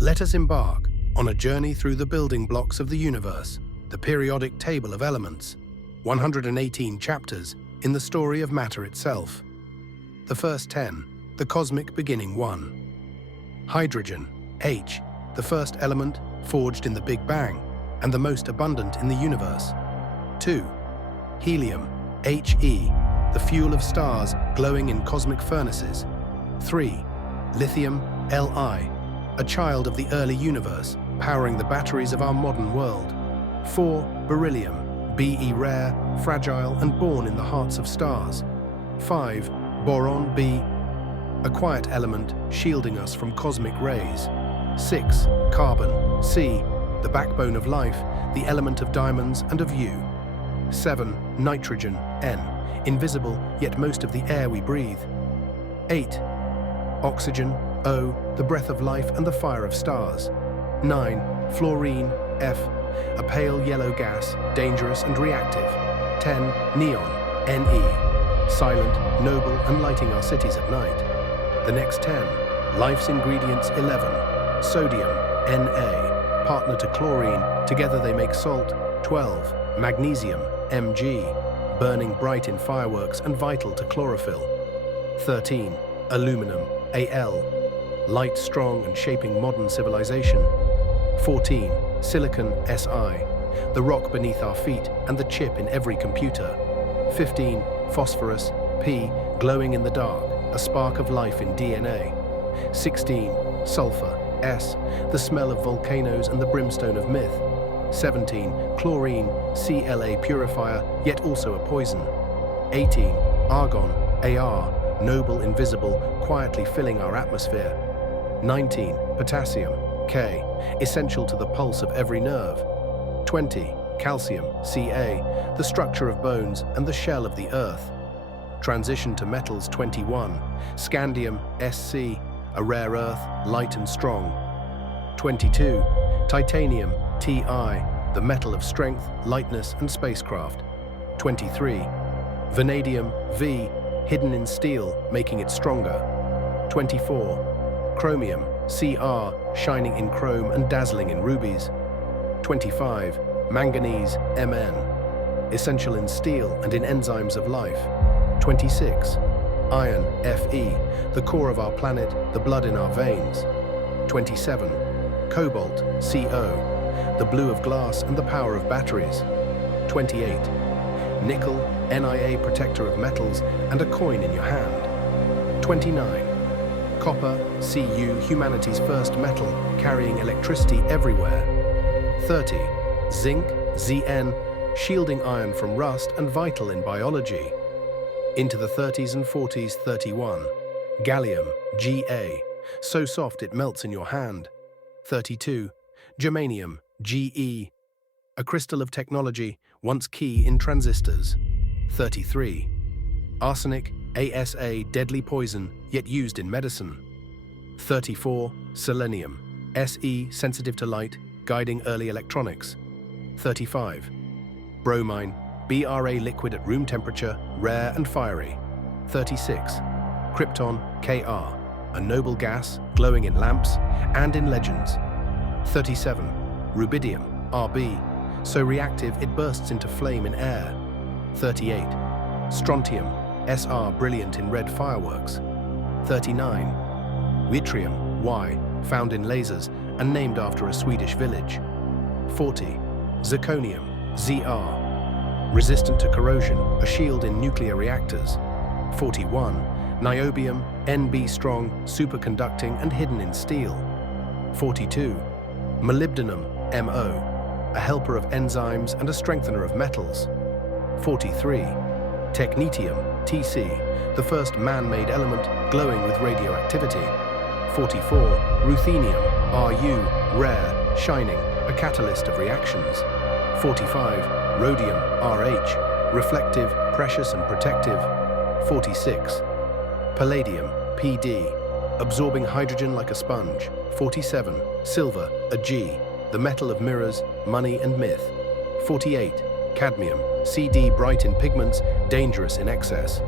Let us embark on a journey through the building blocks of the universe, the periodic table of elements, 118 chapters in the story of matter itself. The first 10, the cosmic beginning 1. Hydrogen, H, the first element forged in the Big Bang and the most abundant in the universe. 2. Helium, He, the fuel of stars glowing in cosmic furnaces. 3. Lithium, Li, a child of the early universe, powering the batteries of our modern world. 4. Beryllium, Be rare, fragile, and born in the hearts of stars. 5. Boron, B, a quiet element shielding us from cosmic rays. 6. Carbon, C, the backbone of life, the element of diamonds and of you. 7. Nitrogen, N, invisible, yet most of the air we breathe. 8. Oxygen, O, the breath of life and the fire of stars. 9. Fluorine, F, a pale yellow gas, dangerous and reactive. 10. Neon, Ne, silent, noble, and lighting our cities at night. The next 10. Life's ingredients 11. Sodium, Na, partner to chlorine, together they make salt. 12. Magnesium, Mg, burning bright in fireworks and vital to chlorophyll. 13. Aluminum, Al, light, strong, and shaping modern civilization. 14. Silicon, Si, the rock beneath our feet and the chip in every computer. 15. Phosphorus, P, glowing in the dark, a spark of life in DNA. 16. Sulfur, S, the smell of volcanoes and the brimstone of myth. 17. Chlorine, Cla, purifier, yet also a poison. 18. Argon, Ar, noble, invisible, quietly filling our atmosphere. 19. Potassium, K, essential to the pulse of every nerve. 20. Calcium, Ca, the structure of bones and the shell of the earth. Transition to metals 21. Scandium, Sc, a rare earth, light and strong. 22. Titanium, Ti, the metal of strength, lightness, and spacecraft. 23. Vanadium, V, hidden in steel, making it stronger. 24. Chromium, Cr, shining in chrome and dazzling in rubies. 25. Manganese, Mn, essential in steel and in enzymes of life. 26. Iron, Fe, the core of our planet, the blood in our veins. 27. Cobalt, Co, the blue of glass and the power of batteries. 28. Nickel, Nia, protector of metals, and a coin in your hand. 29. Copper, Cu, humanity's first metal, carrying electricity everywhere. 30. Zinc, Zn, shielding iron from rust and vital in biology. Into the 30s and 40s, 31. Gallium, Ga, so soft it melts in your hand. 32. Germanium, Ge, a crystal of technology, once key in transistors. 33. Arsenic, Asa, deadly poison, yet used in medicine. 34. Selenium, Se, sensitive to light, guiding early electronics. 35. Bromine, Bra, liquid at room temperature, rare and fiery. 36. Krypton, Kr, a noble gas, glowing in lamps and in legends. 37. Rubidium, Rb, so reactive it bursts into flame in air. 38. Strontium, Sr, brilliant in red fireworks. 39. Yttrium, Y, found in lasers and named after a Swedish village. 40. Zirconium, Zr, resistant to corrosion, a shield in nuclear reactors. 41. Niobium, Nb, strong, superconducting and hidden in steel. 42. Molybdenum, Mo, a helper of enzymes and a strengthener of metals. 43. Technetium, Tc, the first man-made element glowing with radioactivity. 44. Ruthenium, Ru, rare, shining, a catalyst of reactions. 45. Rhodium, Rh, reflective, precious and protective. 46. Palladium, Pd, absorbing hydrogen like a sponge. 47. Silver, a G, the metal of mirrors, money and myth. 48. Cadmium, Cd, bright in pigments, dangerous in excess.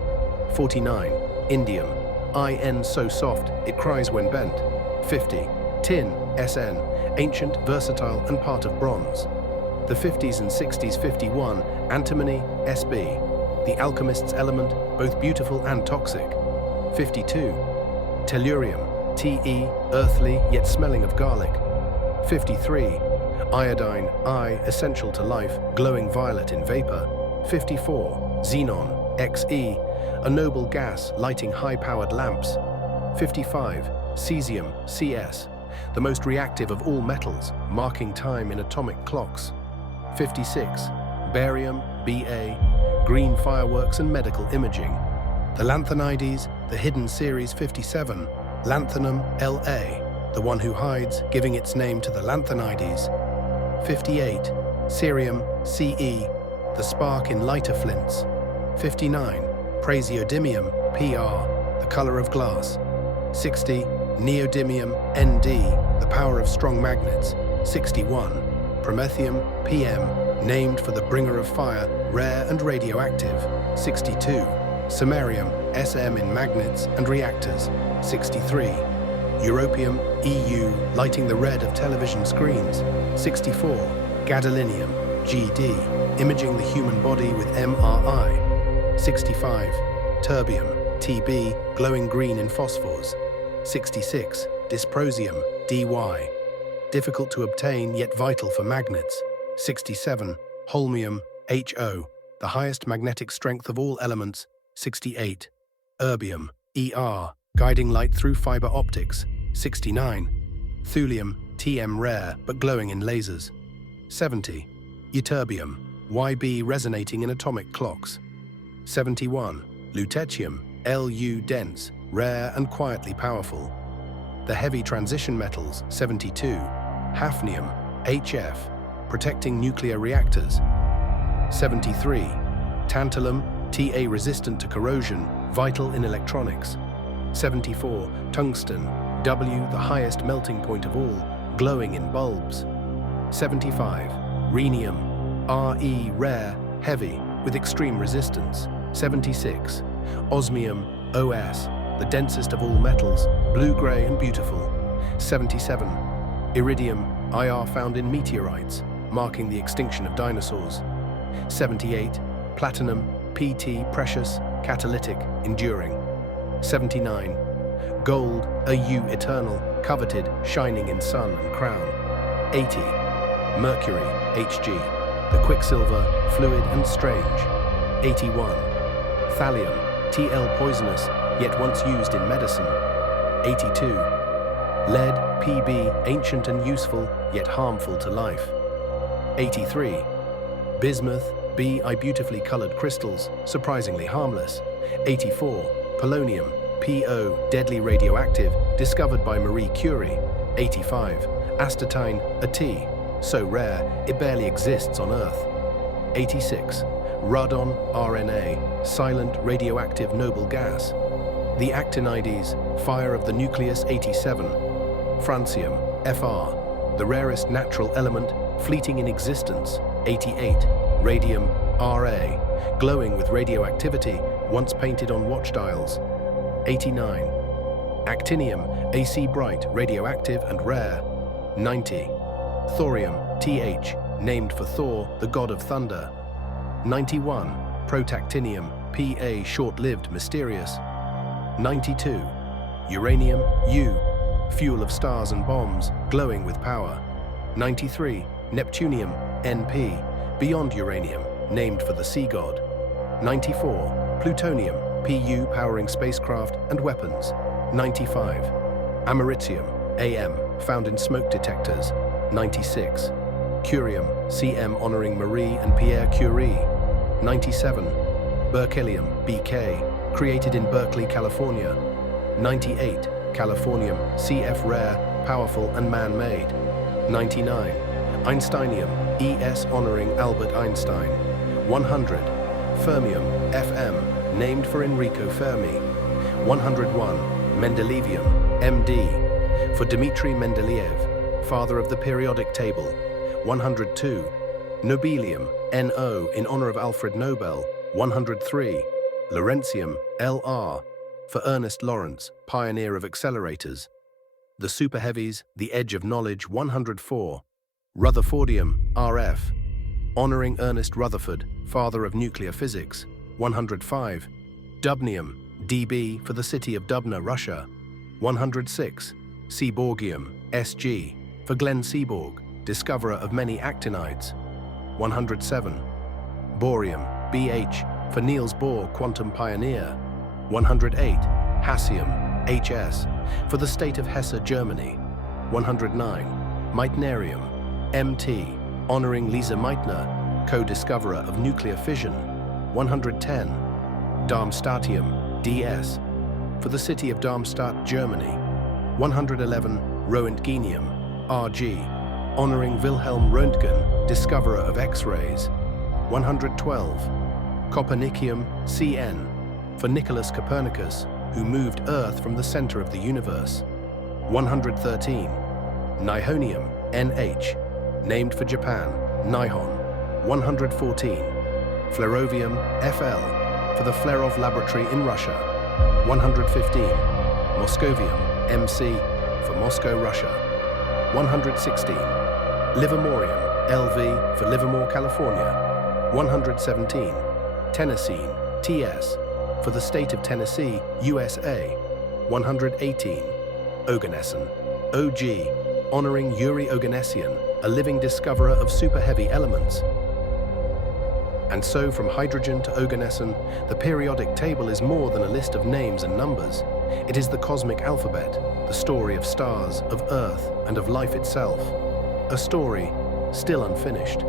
49. Indium, In, so soft, it cries when bent. 50. Tin, Sn, ancient, versatile, and part of bronze. The 50s and 60s 51, antimony, Sb, the alchemist's element, both beautiful and toxic. 52, tellurium, Te, earthly yet smelling of garlic. 53, iodine, I, essential to life, glowing violet in vapor. 54, xenon, Xe, a noble gas lighting high-powered lamps. 55, cesium, Cs, the most reactive of all metals, marking time in atomic clocks. 56, barium, Ba, green fireworks and medical imaging. The lanthanides, the hidden Series 57, lanthanum, La, the one who hides, giving its name to the lanthanides. 58, cerium, Ce, the spark in lighter flints. 59, praseodymium, Pr, the color of glass. 60, neodymium, Nd, the power of strong magnets. 61, promethium, Pm, named for the bringer of fire, rare and radioactive. 62, samarium, Sm in magnets and reactors. 63, europium, Eu, lighting the red of television screens. 64, gadolinium, Gd, imaging the human body with MRI. 65, terbium, Tb, glowing green in phosphors. 66, dysprosium, Dy, difficult to obtain yet vital for magnets. 67, holmium, Ho, the highest magnetic strength of all elements. 68, erbium, Er, guiding light through fiber optics. 69, thulium, Tm, rare but glowing in lasers. 70, ytterbium, Yb, resonating in atomic clocks. 71, lutetium, Lu, dense, rare and quietly powerful. The heavy transition metals. 72, hafnium, Hf, protecting nuclear reactors. 73, tantalum, Ta, resistant to corrosion, vital in electronics. 74, tungsten, W, the highest melting point of all, glowing in bulbs. 75, rhenium, Re, rare, heavy, with extreme resistance. 76, osmium, Os, the densest of all metals, blue-gray and beautiful. 77, iridium, Ir, found in meteorites, marking the extinction of dinosaurs. 78, platinum, Pt, precious, catalytic, enduring. 79, gold, Au, eternal, coveted, shining in sun and crown. 80, mercury, Hg, the quicksilver, fluid and strange. 81, thallium, Tl, poisonous, yet once used in medicine. 82, lead, Pb, ancient and useful, yet harmful to life. 83, bismuth, Bi, beautifully colored crystals, surprisingly harmless. 84, polonium, Po, deadly radioactive, discovered by Marie Curie. 85, astatine, a T, so rare it barely exists on Earth. 86, radon, RNA, silent radioactive noble gas. The actinides, fire of the nucleus. 87, francium, Fr, the rarest natural element, fleeting in existence. 88, radium, Ra, glowing with radioactivity, once painted on watch dials. 89, actinium, Ac, bright, radioactive and rare. 90, thorium, Th, named for Thor, the god of thunder. 91, protactinium, Pa, short-lived, mysterious. 92, uranium, U, fuel of stars and bombs, glowing with power. 93, neptunium, Np, beyond uranium, named for the sea god. 94, plutonium, Pu, powering spacecraft and weapons. 95, americium, Am, found in smoke detectors. 96, curium, Cm, honoring Marie and Pierre Curie. 97, berkelium, Bk, created in Berkeley, California. 98, californium, Cf, rare, powerful and man-made. 99, einsteinium, Es, honoring Albert Einstein. 100, fermium, Fm, named for Enrico Fermi. 101, mendelevium, Md, for Dmitry Mendeleev, father of the periodic table. 102, nobelium, No, in honor of Alfred Nobel. 103, lawrencium, Lr, for Ernest Lawrence, pioneer of accelerators. The Super Heavies, The Edge of Knowledge 104. Rutherfordium, RF. Honoring Ernest Rutherford, father of nuclear physics 105. Dubnium, DB for the city of Dubna, Russia 106. Seaborgium, SG for Glenn Seaborg, discoverer of many actinides 107. Bohrium, BH for Niels Bohr, quantum pioneer 108. Hassium, HS for the state of Hesse, Germany 109. Meitnerium, MT honoring Lise Meitner, co-discoverer of nuclear fission 110. Darmstadtium, DS for the city of Darmstadt, Germany 111. Roentgenium, RG honoring Wilhelm Röntgen, discoverer of X-rays 112. Copernicium, CN for Nicholas Copernicus, who moved Earth from the center of the universe 113. Nihonium, NH named for Japan, Nihon 114. Flerovium, FL for the Flerov Laboratory in Russia 115. Moscovium, MC for Moscow, Russia 116. Livermorium, LV for Livermore, California 117. Tennessine, TS for the state of Tennessee, USA 118. Oganesson, OG honoring Yuri Oganessian, a living discoverer of super-heavy elements. And so from hydrogen to Oganesson, the periodic table is more than a list of names and numbers. It is the cosmic alphabet, the story of stars, of Earth, and of life itself. A story still unfinished.